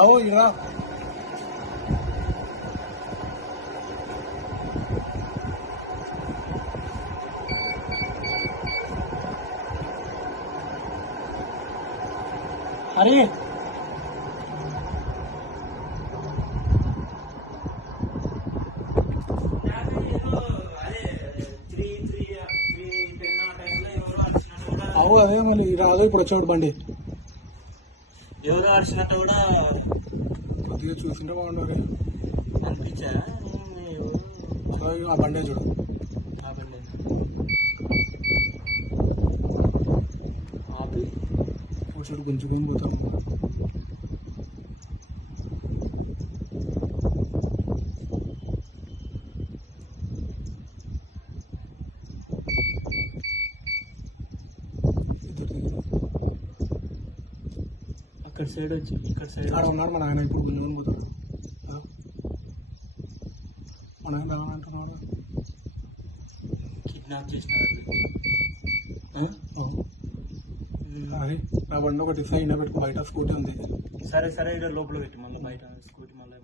అవు ఇరా హరి అవు అదే మళ్ళీ రాదు ఇప్పుడు వచ్చాడు బండి ఎవరు అరిచినట్టు కూడా కొద్దిగా చూసింటే బాగుండదు అనిపించా. ఆ బండే చూడు ఆపండి ఆపి చూడు గుంజుకొని పోతాము. అక్కడ సైడ్ వచ్చి ఇక్కడ సైడ్ ఆడ ఉన్నాడు మన ఆయన ఇప్పుడు గుంజుకొని పోతాడు. మన ఆయన రానంటున్నాడు కిడ్నాప్ చేసినారు. అది నా బండి ఒకటి సైడ్ పెట్టుకో బయట స్కూటీ ఉంది. సరే సరే ఇక్కడ లోపల పెట్టి మళ్ళీ బయట స్కూటీ మళ్ళీ